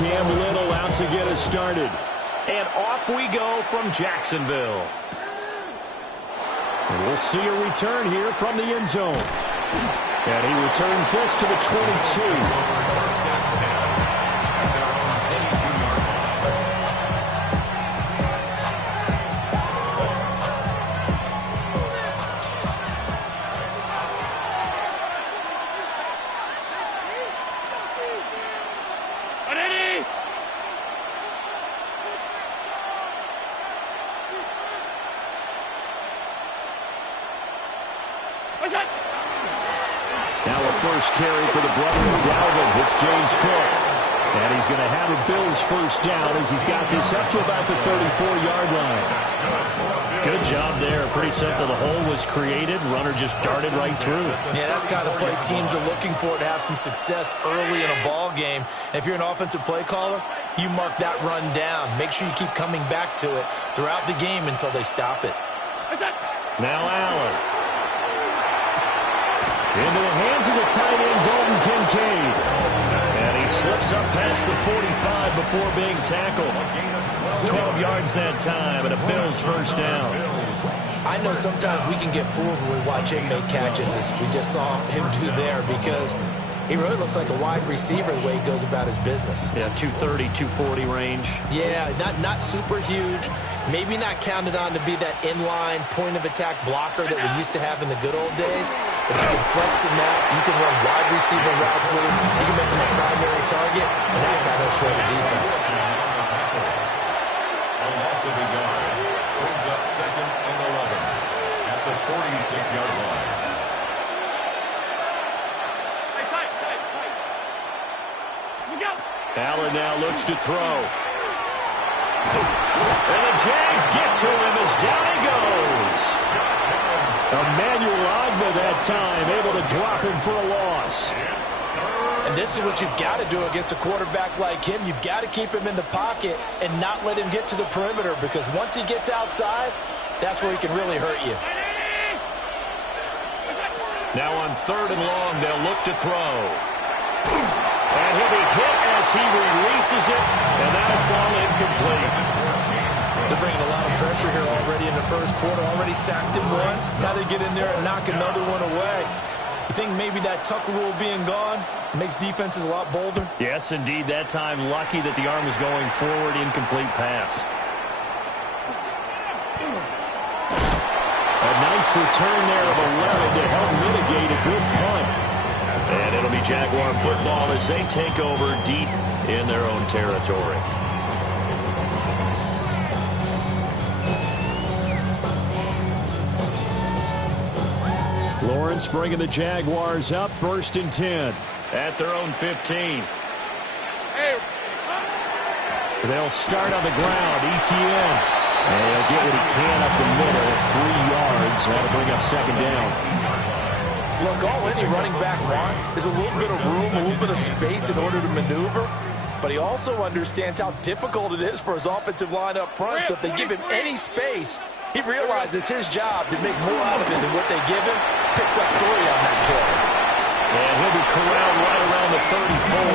Cam Little out to get us started. And off we go from Jacksonville. And we'll see a return here from the end zone. And he returns this to the 22. Now a first carry for the brother of Dalvin. It's James Cook. And he's going to have a Bills first down as he's got this up to about the 34-yard line. Good job there. Pretty simple. The hole was created. Runner just darted right through. Yeah, that's the kind of play teams are looking for to have some success early in a ball game. And if you're an offensive play caller, you mark that run down. Make sure you keep coming back to it throughout the game until they stop it. Now Allen. Into the hands of the tight end, Dalton Kincaid. And he slips up past the 45 before being tackled. 12 yards that time, and a Bills first down. I know sometimes we can get fooled when we watch him make catches, as we just saw him do there, because he really looks like a wide receiver the way he goes about his business. Yeah, 230, 240 range. Yeah, not super huge. Maybe not counted on to be that inline point-of-attack blocker that we used to have in the good old days. But you can flex him out. You can run wide receiver routes with him. You can make him a primary target, and that's how they'll short the defense. A loss of a yard brings up 2nd and 11 at the 46-yard line. Allen now looks to throw. And the Jags get to him as down he goes. Emmanuel Ogbah that time, able to drop him for a loss. And this is what you've got to do against a quarterback like him. You've got to keep him in the pocket and not let him get to the perimeter, because once he gets outside, that's where he can really hurt you. Now on 3rd and long, they'll look to throw. And he'll be hit as he releases it, and that'll fall incomplete. They're bringing a lot of pressure here already in the first quarter. Already sacked him once. Got to get in there and knock another one away. You think maybe that Tucker rule being gone makes defenses a lot bolder? Yes, indeed. That time, lucky that the arm is going forward. Incomplete pass. A nice return there of 11 to help mitigate a good punt. And it'll be Jaguar football as they take over deep in their own territory. Lawrence bringing the Jaguars up 1st and 10 at their own 15. They'll start on the ground. ETN. And he'll get what he can up the middle at 3 yards. That'll bring up 2nd down. Look, all any running back wants is a little bit of room, a little bit of space in order to maneuver. But he also understands how difficult it is for his offensive line up front. So if they give him any space, he realizes his job to make more out of it than what they give him. Picks up 3 on that carry. And he'll be corralled right around the 34.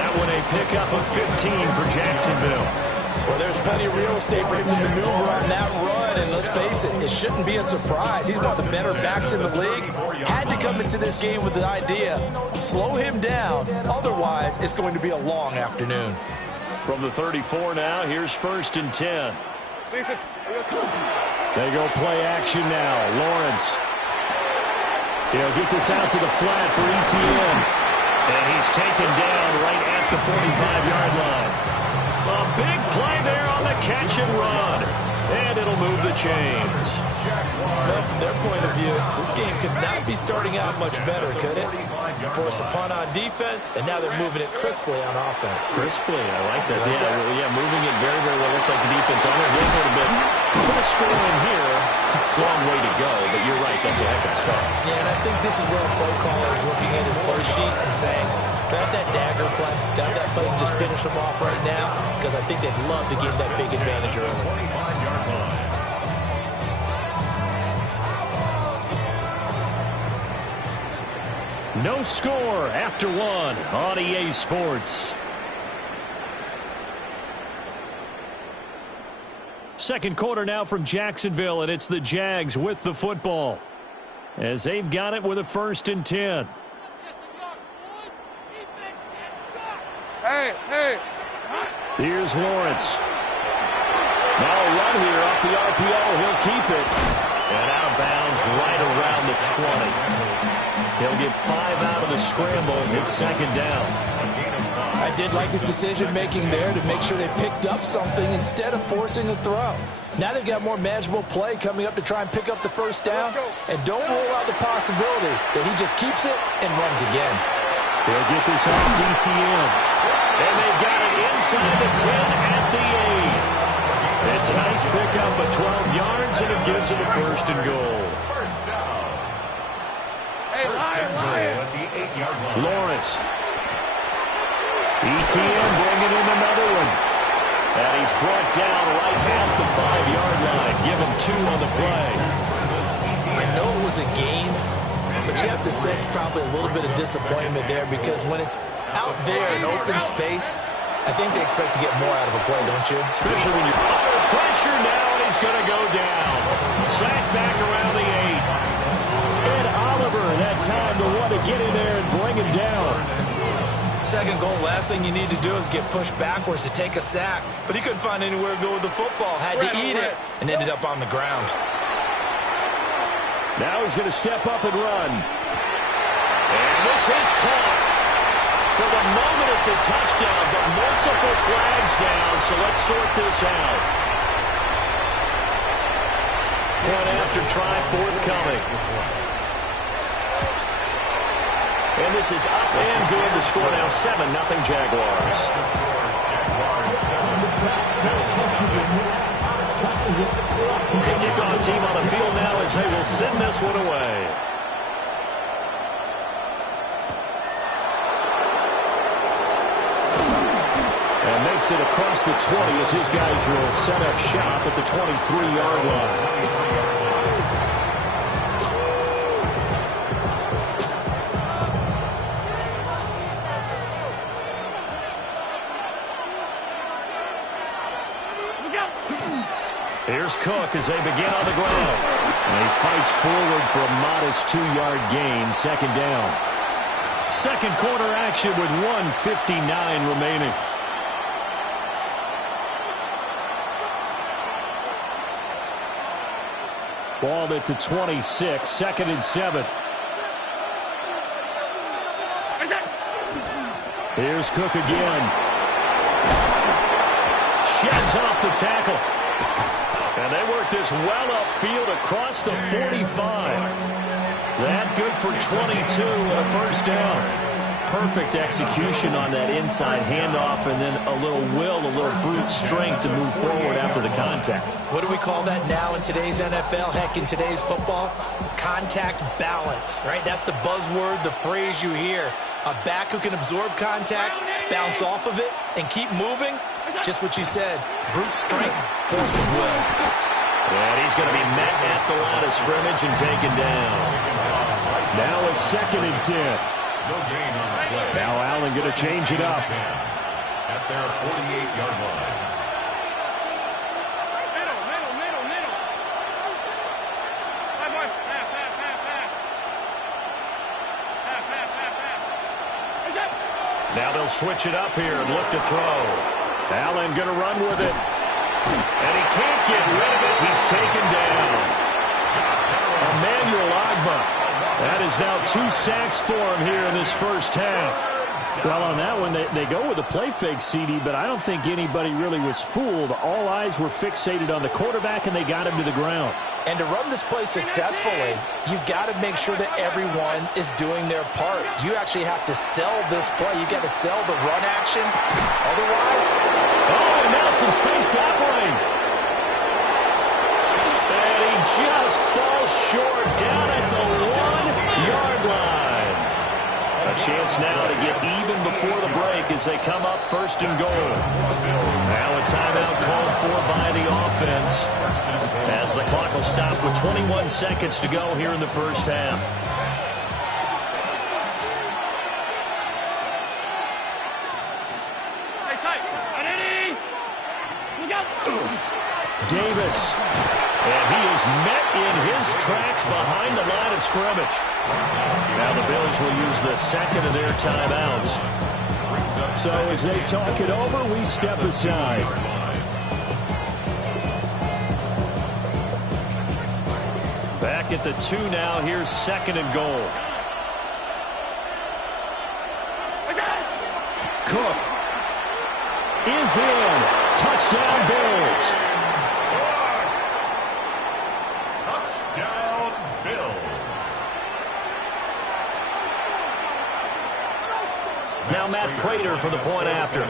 That one a pickup of 15 for Jacksonville. Well, there's plenty of real estate for him to maneuver on that run, and let's face it, it shouldn't be a surprise. He's one of the better backs in the league. Had to come into this game with the idea, slow him down, otherwise it's going to be a long afternoon. From the 34 now, here's 1st and 10. They go play action now. Lawrence. He'll get this out to the flat for ETN. And he's taken down right at the 45-yard line. A big play there on the catch and run. And it'll move the chains. Well, from their point of view, this game could not be starting out much better, could it? Force a punt on defense, and now they're moving it crisply on offense. Crisply, I like that. Yeah, moving it very, very well. Looks like the defense on it. Looks a little bit. Put a score in here. Long way to go, but you're right. That's a heck of a start. Yeah, and I think this is where a play caller is looking at his play sheet and saying, grab that dagger play, grab that play and just finish them off right now, because I think they'd love to gain that big advantage early. No score after 1 on EA Sports. second quarter now from Jacksonville, and it's the Jags with the football as they've got it with a 1st and 10. Here's Lawrence. Now a run here off the RPO. He'll keep it. And out of bounds right around the 20. He'll get 5 out of the scramble. It's 2nd down. I did like his decision-making there to make sure they picked up something instead of forcing a throw. Now they've got more manageable play coming up to try and pick up the 1st down. And don't rule out the possibility that he just keeps it and runs again. They'll get this off DTM. And they've got it inside the 10 at the 8. It's a nice pickup of 12 yards, and it gives it a 1st and goal. First down. First and goal at the 8-yard line. Lawrence. ETN bringing in another one. And he's brought down right at the 5-yard line. Give him 2 on the play. I know it was a gain, but you have to sense probably a little bit of disappointment there because when it's out there in open space, I think they expect to get more out of a play, don't you? Especially when you're under pressure now, and he's going to go down. Sacked back around the 8. And Oliver, that time to want to get in there and bring him down. 2nd goal, last thing you need to do is get pushed backwards to take a sack. But he couldn't find anywhere to go with the football. Had to eat it and ended up on the ground. Now he's going to step up and run. And this is caught. For the moment, it's a touchdown, but multiple flags down, so let's sort this out. Point after try forthcoming. And this is up and good. The score now 7-0 Jaguars. The kickoff team on the field now as they will send this one away. And makes it across the 20 as his guys will set up shop at the 23-yard line. Here's Cook as they begin on the ground. And he fights forward for a modest 2-yard gain, 2nd down. Second quarter action with 1:59 remaining. Ball at the 26, 2nd and 7. Here's Cook again. Sheds off the tackle. And they work this well upfield across the 45. That good for 22 and a 1st down. Perfect execution on that inside handoff, and then a little will, a little brute strength to move forward after the contact. What do we call that now in today's NFL? Heck, in today's football? Contact balance, right? That's the buzzword, the phrase you hear. A back who can absorb contact, bounce off of it, and keep moving. Just what you said, brute strength, force of will. And he's going to be met at the line of scrimmage and taken down. Now a 2nd and 10. No gain on the play. Now Allen going to change it up. At their 48-yard line. Now they'll switch it up here and look to throw. Allen going to run with it. And he can't get rid of it. He's taken down. Emmanuel Ogbah. That is now 2 sacks for him here in this first half. Well, on that one, they go with a play fake, CD, but I don't think anybody really was fooled. All eyes were fixated on the quarterback, and they got him to the ground. And to run this play successfully, you've got to make sure that everyone is doing their part. You actually have to sell this play. You've got to sell the run action. Otherwise... Oh, and now some space to operate. And he just falls short down at the 1-yard line. A chance now to get even before the break as they come up 1st and goal. Now a timeout called for by the offense as the clock will stop with 21 seconds to go here in the first half. Davis runs tracks behind the line of scrimmage. Now the Bills will use the second of their timeouts. So as they talk it over, we step aside. Back at the 2 now. Here's second and goal. Cook is in. Touchdown, Bills. Touchdown, Bills. Now Matt Prater for the point after.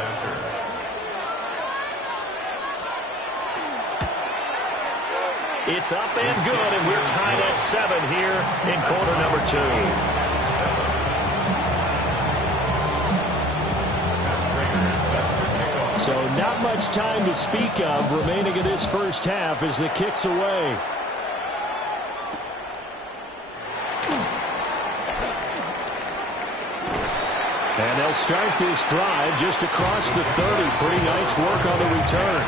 It's up and good, and we're tied at 7 here in quarter number 2. So not much time to speak of remaining in this first half as the kick's away. And they'll start this drive just across the 30. Pretty nice work on the return.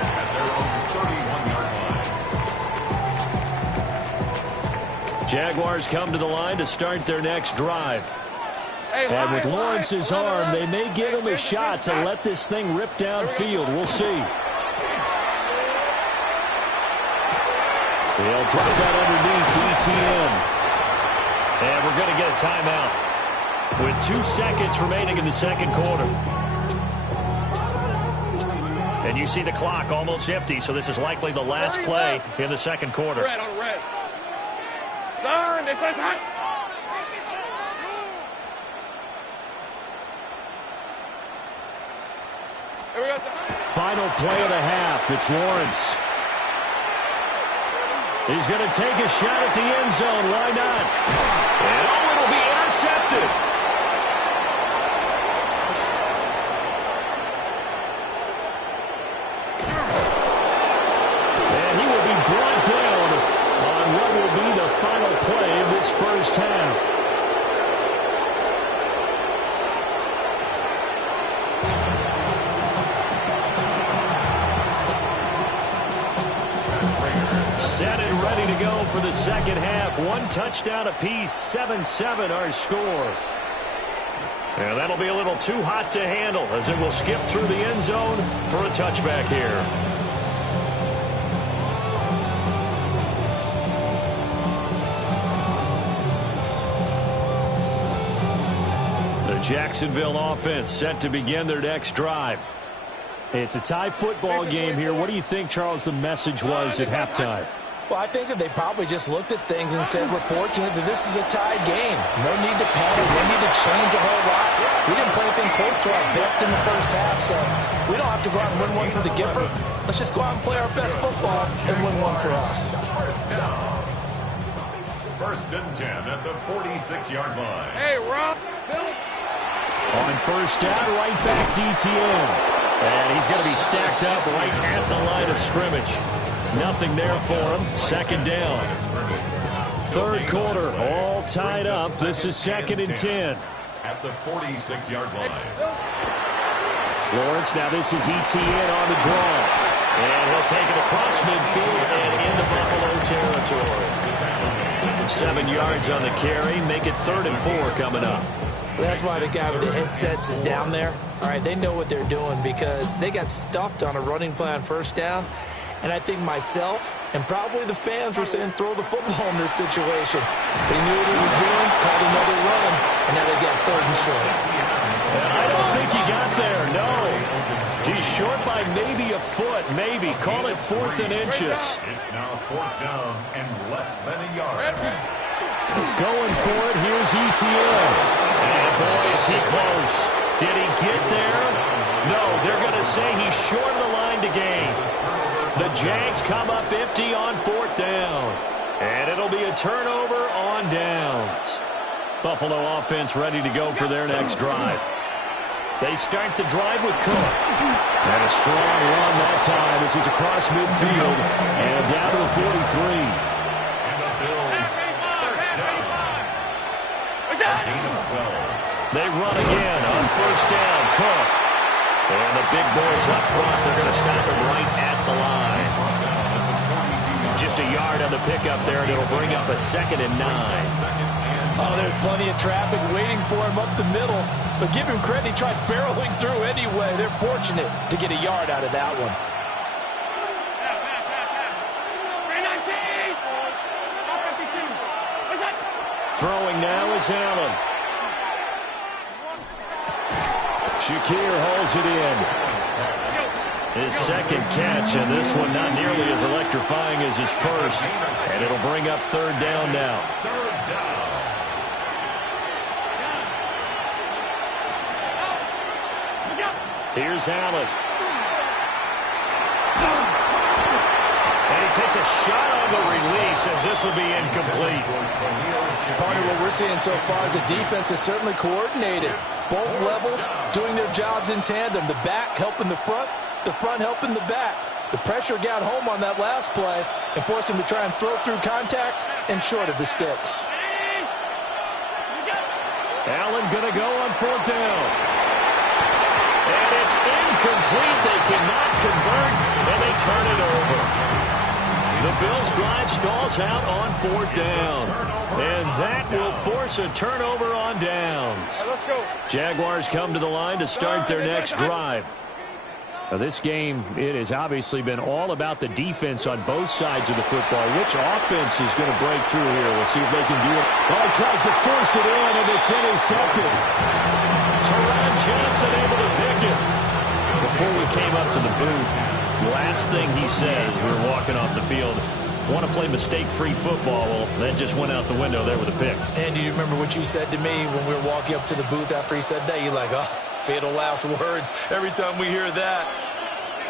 At their own 31-yard line. Jaguars come to the line to start their next drive. And with Lawrence's arm, they may give him a shot to let this thing rip downfield. We'll see. They'll drop that underneath ETN. And we're going to get a timeout with 2 seconds remaining in the second quarter. And you see the clock almost empty, so this is likely the last play in the second quarter. Red on red. Turn, it says hot. Final play of the half. It's Lawrence. He's going to take a shot at the end zone. Why not? And it'll be intercepted. And he will be brought down on what will be the final play of this first half. Set and ready to go for the second half. 1 touchdown apiece, 7-7 our score. And that'll be a little too hot to handle as it will skip through the end zone for a touchback here. The Jacksonville offense set to begin their next drive. It's a tie football game here. What do you think, Charles, the message was at halftime? Well, I think that they probably just looked at things and said, we're fortunate that this is a tied game. No need to panic. No need to change a whole lot. We didn't play anything close to our best in the first half, so we don't have to go out and win one for the Gipper. Let's just go out and play our best football and win one for us. First down. First and 10 at the 46-yard line. Hey, Rob, Philly. On first down, right back to ETN. And he's going to be stacked up right at the line of scrimmage. Nothing there for him. Second down. Third quarter, all tied up. This is second and 10. At the 46-yard line. Lawrence, now this is ETN on the draw. And he'll take it across midfield and into Buffalo territory. 7 yards on the carry. Make it 3rd and 4 coming up. That's why the guy with the headsets is down there. All right, they know what they're doing because they got stuffed on a running play on first down. And I think myself and probably the fans were saying throw the football in this situation. They knew what he was doing, called another run, and now they got 3rd and short. I don't think he got there, no. He's short by maybe a foot, maybe. Call it 4th and inches. It's now 4th down and less than a yard. Going for it, here's ETN. And boy, is he close. Did he get there? No, they're going to say he's short of the line to gain. The Jags come up empty on 4th down. And it'll be a turnover on downs. Buffalo offense ready to go for their next drive. They start the drive with Cook. And a strong run that time as he's across midfield and down to the 43. And the Bills first down. Gain of 12. They run again on first down. Cook. And the big boys up front, they're going to stop him right at the line. Just a yard on the pickup there, and it'll bring up a 2nd and 9. Oh, there's plenty of traffic waiting for him up the middle. But give him credit, he tried barreling through anyway. They're fortunate to get a yard out of that one. Throwing now is Allen. Shakir holds it in. His 2nd catch, and this one not nearly as electrifying as his first. And it'll bring up 3rd down now. Here's Allen. And he takes a shot on the release as this will be incomplete. Part of what we're seeing so far is the defense is certainly coordinated. Both levels doing their jobs in tandem. The back helping the front helping the back. The pressure got home on that last play and forced him to try and throw through contact and short of the sticks. Allen going to go on 4th down. And it's incomplete. They cannot convert, and they turn it over. The Bills' drive stalls out on 4th down. And that will force a turnover on downs. Let's go. Jaguars come to the line to start their next drive. Now this game, it has obviously been all about the defense on both sides of the football. Which offense is going to break through here? We'll see if they can do it. Oh, he tries to force it in, and it's intercepted. Teron Johnson able to pick it. Before we came up to the booth, last thing he said as we were walking off the field, want to play mistake-free football. Well, that just went out the window there with a pick. And do you remember what you said to me when we were walking up to the booth after he said that? You're like, oh, fatal last words. Every time we hear that,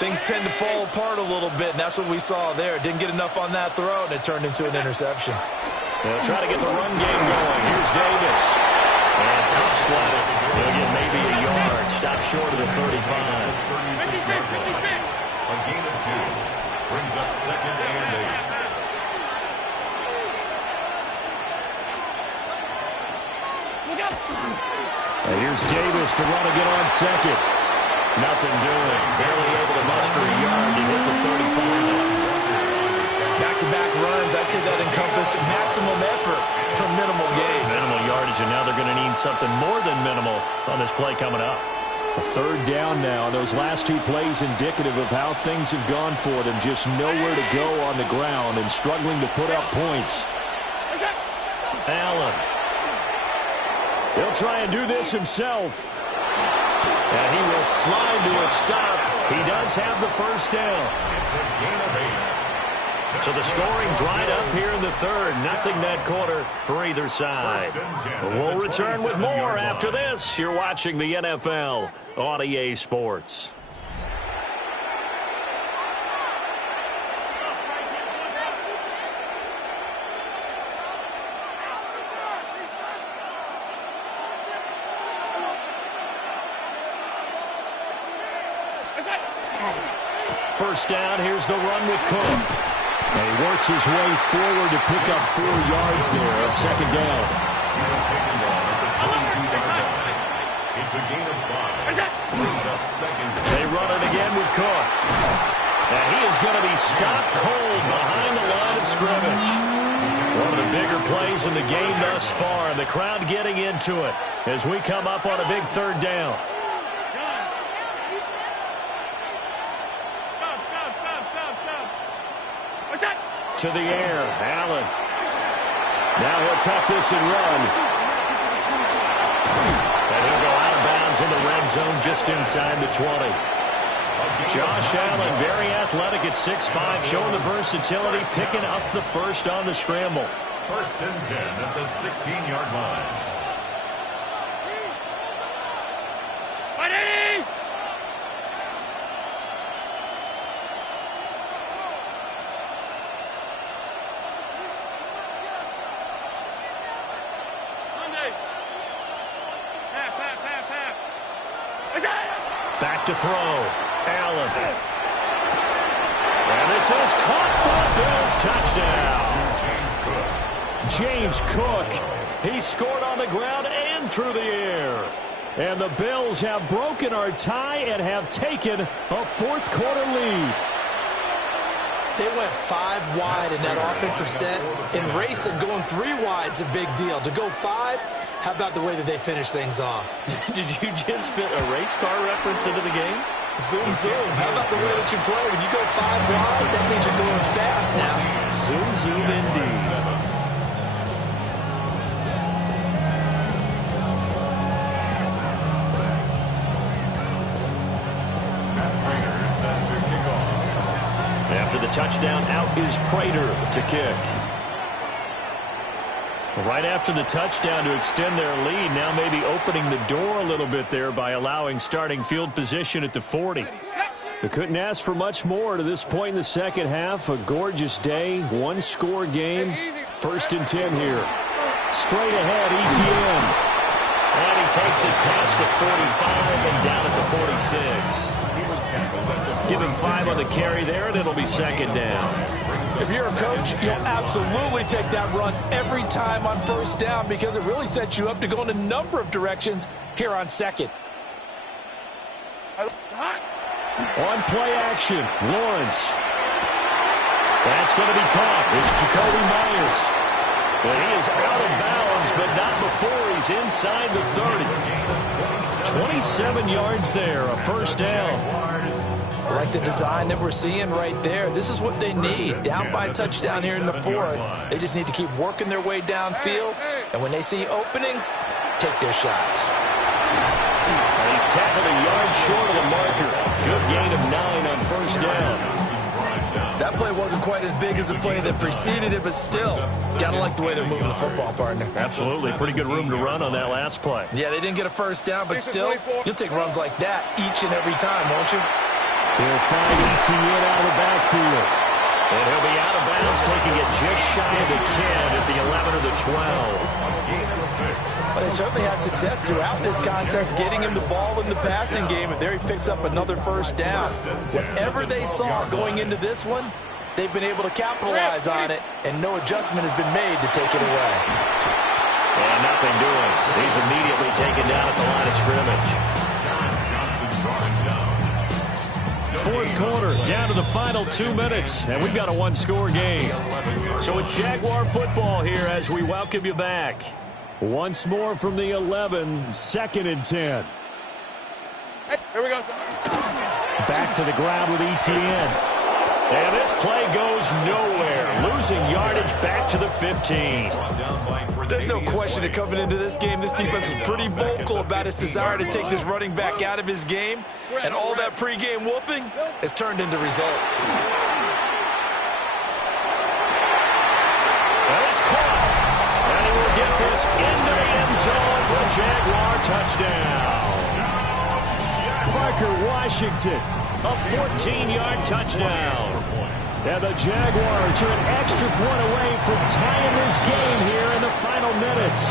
things tend to fall apart a little bit, and that's what we saw there. Didn't get enough on that throw, and it turned into an interception. They'll try to get the run game going. Here's Davis. And tough sledding. He'll get maybe a yard. Stop short of the 35. 36-yard line. A gain of 2. Brings up 2nd and 8. And here's Davis to run again on 2nd. Nothing doing. Barely able to muster a yard to hit the 35. Back-to-back runs, I'd say that encompassed maximum effort for minimal gain. Minimal yardage, and now they're going to need something more than minimal on this play coming up. A 3rd down now. Those last 2 plays indicative of how things have gone for them. Just nowhere to go on the ground and struggling to put up points. Allen. He'll try and do this himself. And he will slide to a stop. He does have the 1st down. It's a gain of 8. So the scoring dried up here in the 3rd. Nothing that quarter for either side. We'll return with more after this. You're watching the NFL on EA Sports. First down, here's the run with Cook. And he works his way forward to pick up 4 yards there. 2nd down. He was taken down at the 22-yard line. It's a gain of 5. Brings up 2nd. They run it again with Cook. And he is going to be stopped cold behind the line of scrimmage. One of the bigger plays in the game thus far, and the crowd getting into it as we come up on a big 3rd down. To the air, Allen. Now he'll tuck this and run. And he'll go out of bounds in the red zone just inside the 20. Josh Allen, very athletic at 6'5", showing the versatility, picking up the 1st on the scramble. 1st and 10 at the 16-yard line. Back to throw. Allen. And this is caught for a Bills touchdown. James Cook. He scored on the ground and through the air. And the Bills have broken our tie and have taken a 4th quarter lead. They went 5 wide in that offensive set. In racing, going 3 wide's a big deal. To go 5, how about the way that they finish things off? Did you just fit a race car reference into the game? Zoom, zoom. How about the way that you play? When you go 5 wide, that means you're going fast now. Zoom, zoom indeed. After the touchdown, out is Prater to kick. Right after the touchdown to extend their lead, now maybe opening the door a little bit there by allowing starting field position at the 40. They couldn't ask for much more to this point in the second half. A gorgeous day, one-score game. 1st and 10 here. Straight ahead, ETN. And he takes it past the 45 and down at the 46. Give him 5 on the carry there, and it'll be 2nd down. If you're a coach, you'll absolutely take that run every time on 1st down because it really sets you up to go in a number of directions here on 2nd. On play action, Lawrence. That's going to be caught. It's Jacoby Myers. But he is out of bounds, but not before he's inside the 30. 27 yards there, a 1st down. I like the design that we're seeing right there. This is what they need. Down by a touchdown here in the 4th. They just need to keep working their way downfield. And when they see openings, take their shots. And he's tackled a yard short of the marker. Good gain of 9 on 1st down. That play wasn't quite as big as the play that preceded it, but still, gotta like the way they're moving the football, partner. Absolutely. Pretty good room to run on that last play. Yeah, they didn't get a 1st down, but still, you'll take runs like that each and every time, won't you? He'll find ETN out of the backfield. And he'll be out of bounds, taking it just shy of the 10 at the 11 or the 12. But they certainly had success throughout this contest, getting him the ball in the passing game, and there he picks up another 1st down. Whatever they saw going into this one, they've been able to capitalize on it, and no adjustment has been made to take it away. And nothing doing. He's immediately taken down at the line of scrimmage. 4th quarter, down to the final 2 minutes, and we've got a one-score game. So it's Jaguar football here as we welcome you back. Once more from the 11, 2nd and 10. Hey, here we go, son. Back to the ground with ETN. And this play goes nowhere. Losing yardage back to the 15. There's no question that coming into this game, this defense was pretty vocal about its desire to take this running back out of his game. And all that pregame whooping has turned into results. Well, it's caught. And he will get this into the end zone for a Jaguar touchdown. Parker Washington. A 14-yard touchdown. And the Jaguars are an extra point away from tying this game here in the final minutes.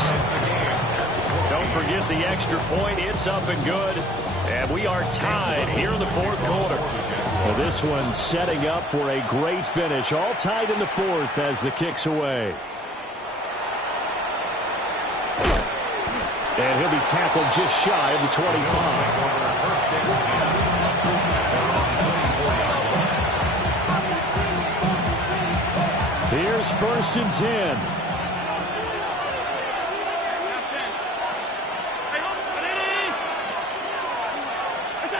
Don't forget the extra point. It's up and good. And we are tied here in the 4th quarter. Well, this one setting up for a great finish. All tied in the 4th as the kick's away. And he'll be tackled just shy of the 25. Here's 1st and 10.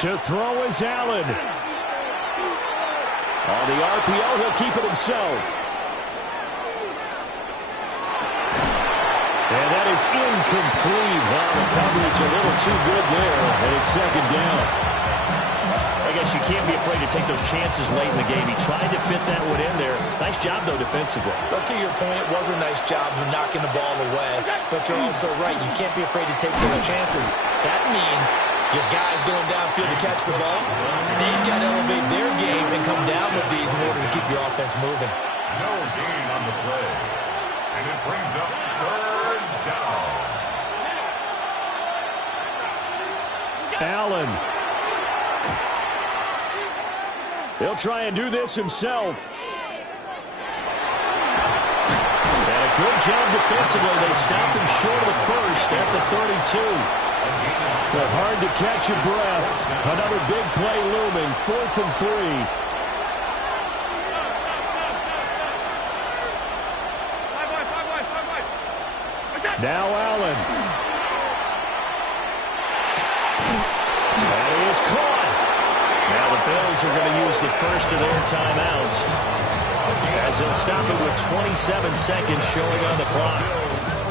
To throw is Allen. On the RPO, he'll keep it himself. And that is incomplete. Wow, the coverage a little too good there. And it's 2nd down. I guess you can't be afraid to take those chances late in the game. He tried to fit that one in there. Nice job, though, defensively. But to your point, it was a nice job of knocking the ball away. But you're also right. You can't be afraid to take those chances. That means your guys going downfield to catch the ball, they've got to elevate their game and come down with these in order to keep your offense moving. No gain on the play. And it brings up 3rd down. Allen. He'll try and do this himself. And a good job defensively. They stopped him short of the 1st at the 32. But hard to catch your breath. Another big play looming. 4th and 3. Now Allen. And he is caught. Now the Bills are going to use the first of their timeouts as they'll stop it with 27 seconds showing on the clock.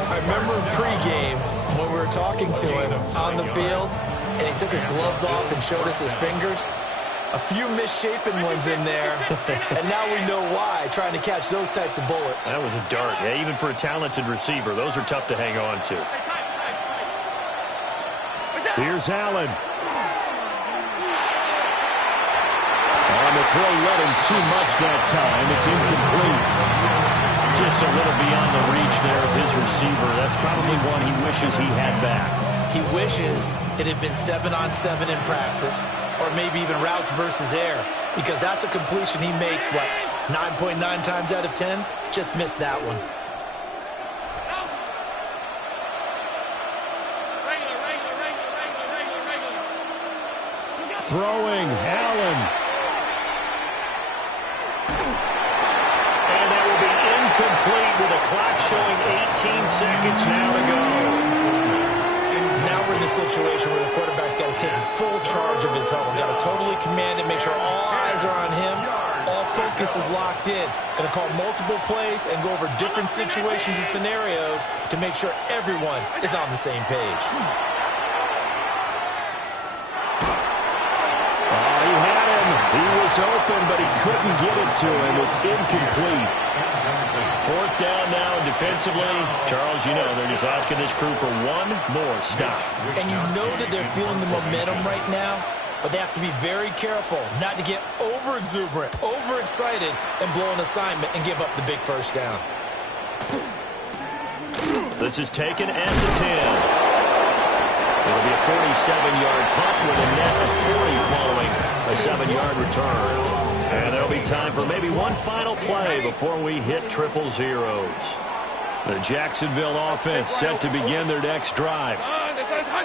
I remember pregame when we were talking to him on the field, and he took his gloves off and showed us his fingers. A few misshapen ones in there, and now we know why, trying to catch those types of bullets. That was a dart. Yeah, even for a talented receiver, those are tough to hang on to. Here's Allen. On the throw, led him too much that time. It's incomplete. Just a little beyond the reach there of his receiver. That's probably one he wishes he had back. He wishes it had been 7-on-7 in practice, or maybe even routes versus air, because that's a completion he makes, 9.9 times out of 10? Just missed that one. Throwing, Allen. And that will be incomplete with the clock showing 18 seconds now to go. Now we're in the situation where the quarterback's got to take full charge of his huddle. Got to totally command it, make sure all eyes are on him. All focus is locked in. Going to call multiple plays and go over different situations and scenarios to make sure everyone is on the same page. He had him. He was open, but he couldn't get it to him. It's incomplete. Fourth down now defensively. Charles, you know, they're just asking this crew for one more stop. And you know that they're feeling the momentum right now, but they have to be very careful not to get over-exuberant, over-excited, and blow an assignment and give up the big first down. This is taken at the 10. It'll be a 47-yard punt with a net of 40 following a 7-yard return. And there'll be time for maybe one final play before we hit triple zeros. The Jacksonville offense set to begin their next drive.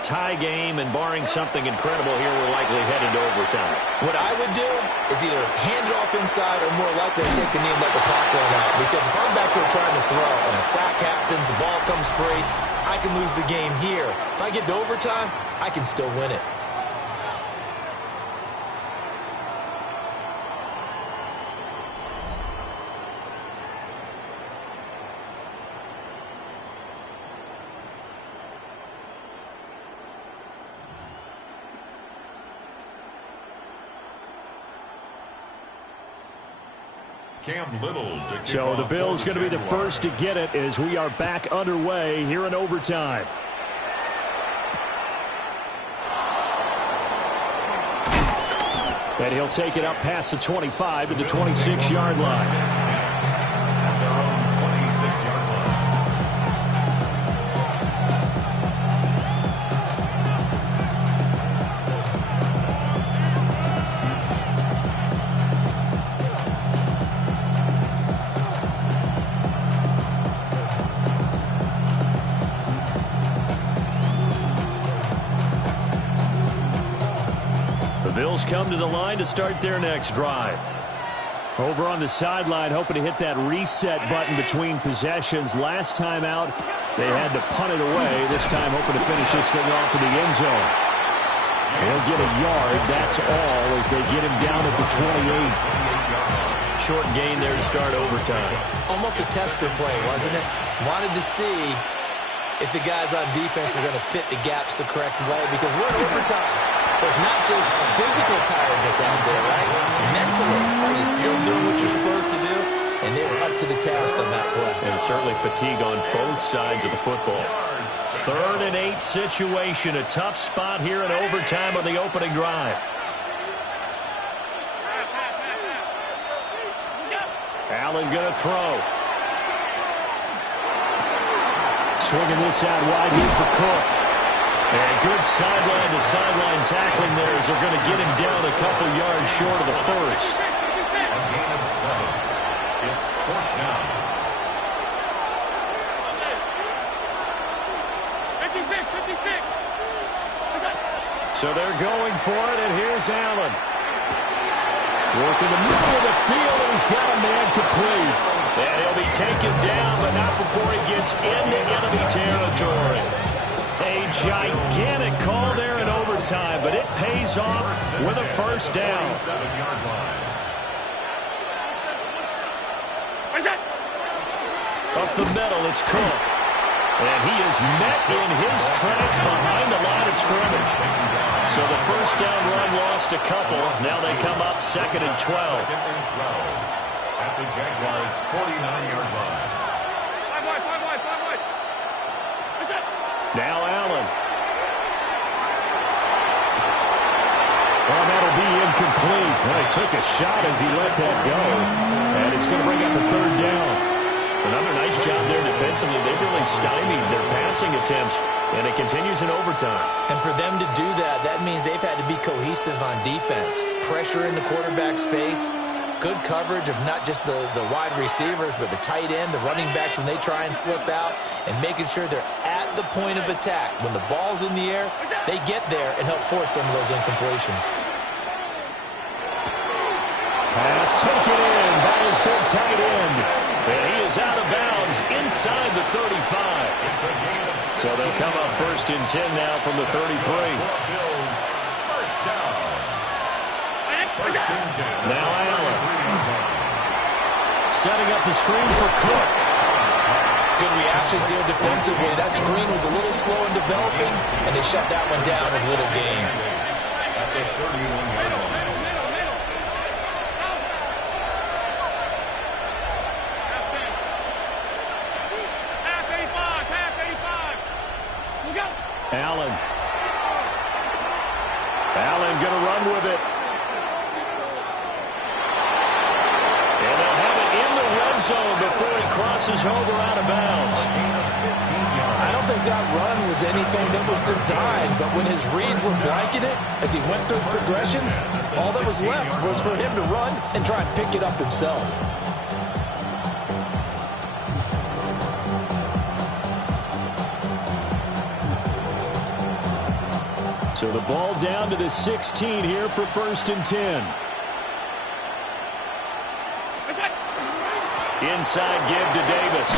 Tie game, and barring something incredible here, we're likely headed to overtime. What I would do is either hand it off inside or more likely to take the knee and let the clock run out. Because if I'm back there trying to throw and a sack happens, the ball comes free, I can lose the game here. If I get to overtime, I can still win it. So the Bills going to be the first to get it as we are back underway here in overtime. And he'll take it up past the 25 to the 26-yard line. Bills come to the line to start their next drive. Over on the sideline, hoping to hit that reset button between possessions. Last time out, they had to punt it away. This time, hoping to finish this thing off in the end zone. He'll get a yard, that's all, as they get him down at the 28. Short gain there to start overtime. Almost a tester play, wasn't it? Wanted to see if the guys on defense were going to fit the gaps the correct way, because we're in overtime. So it's not just physical tiredness out there, right? Mentally, are you still doing what you're supposed to do? And they were up to the task on that play. And certainly fatigue on both sides of the football. 3rd and 8 situation. A tough spot here in overtime on the opening drive. Allen going to throw. Swinging this out wide here for Cook. And good sideline-to-sideline tackling there as they're going to get him down a couple yards short of the first. A gain of 7. It's 4th down. 56. So they're going for it, and here's Allen. Working the middle of the field, and he's got a man complete. And he'll be taken down, but not before he gets into enemy territory. A gigantic call there in overtime, but it pays off with a first down. Up the middle, it's Cook. And he is met in his tracks behind the line of scrimmage. So the first down run lost a couple. Now they come up 2nd and 12. At the Jaguars' 49-yard line. Five wide. That's it. Now Allen. Well, that'll be incomplete. Well, he took a shot as he let that go. And it's going to bring up a 3rd down. Another nice job there defensively. They've really stymied their passing attempts, and it continues in overtime. And for them to do that, that means they've had to be cohesive on defense. Pressure in the quarterback's face. Good coverage of not just the wide receivers, but the tight end, the running backs when they try and slip out, and making sure they're at the point of attack. When the ball's in the air, they get there and help force some of those incompletions. Pass taken in by his big tight end. And he is out of bounds inside the 35. So they'll come up 1st and 10 now from the 33. Now Allen. Setting up the screen for Cook. Good reactions there defensively. That screen was a little slow in developing, and they shut that one down with little gain. At the 31-yard line. Allen going to run with it. And they'll have it in the red zone before he crosses over out of bounds. I don't think that run was anything that was designed, but when his reads were blanketed as he went through progressions, all that was left was for him to run and try and pick it up himself. So the ball down to the 16 here for 1st and 10. Inside give to Davis.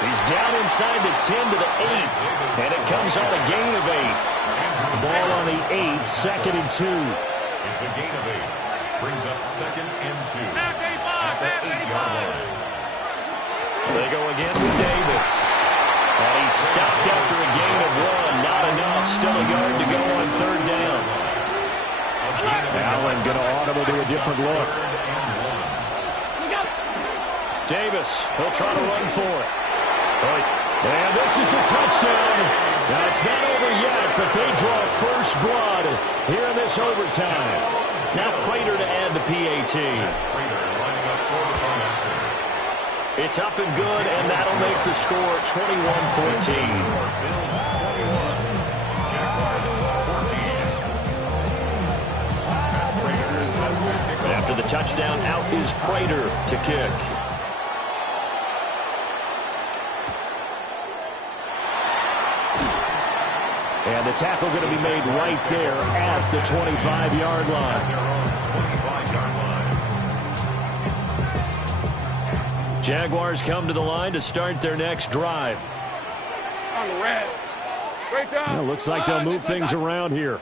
He's down inside the 10 to the 8. And it comes on a gain of 8. Ball on the 8, 2nd and 2. It's a gain of 8. Brings up 2nd and 2. At the 8-yard line. They go again with Davis. And he's stopped after a gain of 1. Not enough. Still a yard to go on 3rd down. Allen going to audible to a different look. Davis, he'll try to run for it. And this is a touchdown. Now, it's not over yet, but they draw first blood here in this overtime. Now Prater to add the PAT. It's up and good, and that'll make the score 21-14. After the touchdown, out is Prater to kick. And the tackle going to be made right there at the 25-yard line. Jaguars come to the line to start their next drive. On the red. Great job. Well, looks like they'll move things around here.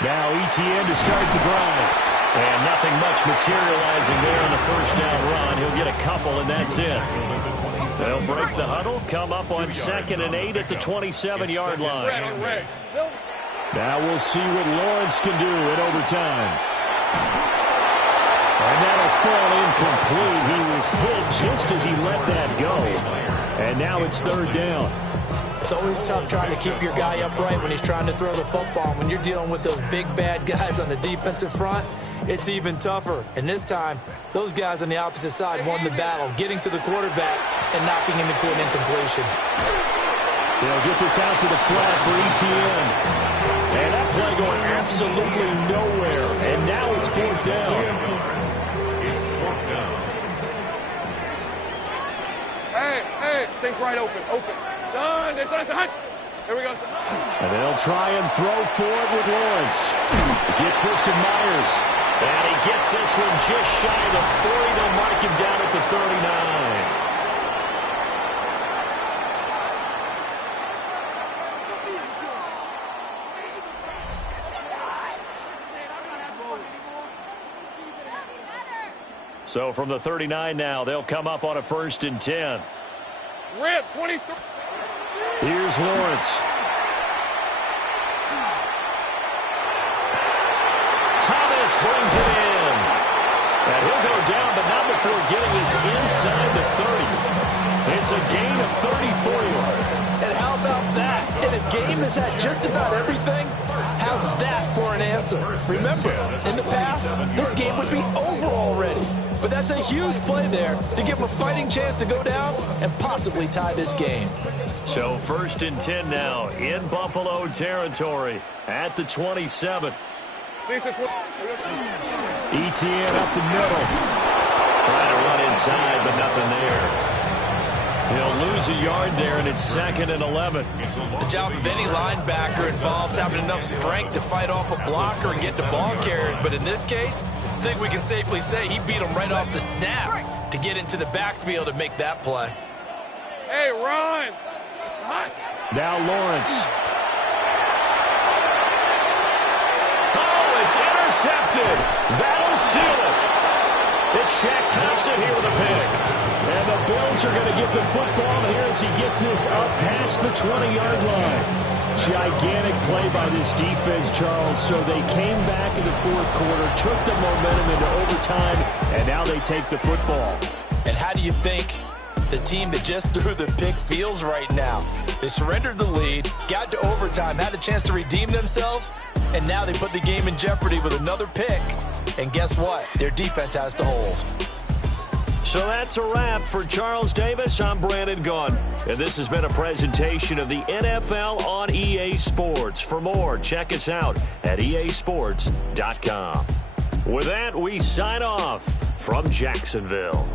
Now ETN to start the drive. And nothing much materializing there on the first down run. He'll get a couple, and that's it. They'll break the huddle, come up on 2nd and 8 at the 27-yard line. Now we'll see what Lawrence can do in overtime. And that'll fall incomplete. He was hit just as he let that go. And now it's 3rd down. It's always tough trying to keep your guy upright when he's trying to throw the football. When you're dealing with those big, bad guys on the defensive front, it's even tougher. And this time, those guys on the opposite side won the battle, getting to the quarterback and knocking him into an incompletion. They'll get this out to the flat for ETN. And that play going absolutely nowhere. And now it's 4th down. It's 4th down. Hey, think right open. Son, Here we go. And they'll try and throw for it with Lawrence. Gets this to Myers. And he gets this one just shy of the 40. They'll mark him down at the 39. So from the 39 now, they'll come up on a 1st and 10. Rip, 23. Here's Lawrence. Thomas brings it in. And he'll go down, but not before getting this inside the 30. It's a gain of 34 yards. And how about that? In a game that's had just about everything, how's that for an answer? Remember, in the past, this game would be over already. But that's a huge play there to give him a fighting chance to go down and possibly tie this game. So 1st and 10 now in Buffalo territory at the 27. ETN up the middle. Trying to run inside, but nothing there. He'll lose a yard there, and it's 2nd and 11. The job of any linebacker involves having enough strength to fight off a blocker and get to ball carriers. But in this case, I think we can safely say he beat him right off the snap to get into the backfield and make that play. Hey, run. Now Lawrence. Oh, it's intercepted. That'll seal it. It's Shaq Thompson here with a pick. And the Bills are going to get the football here as he gets this up past the 20-yard line. Gigantic play by this defense, Charles. So they came back in the 4th quarter, took the momentum into overtime, and now they take the football. And how do you think the team that just threw the pick feels right now? They surrendered the lead, got to overtime, had a chance to redeem themselves, and now they put the game in jeopardy with another pick. And guess what? Their defense has to hold. So that's a wrap for Charles Davis. I'm Brandon Gaudin, and this has been a presentation of the NFL on EA Sports. For more, check us out at easports.com. With that, we sign off from Jacksonville.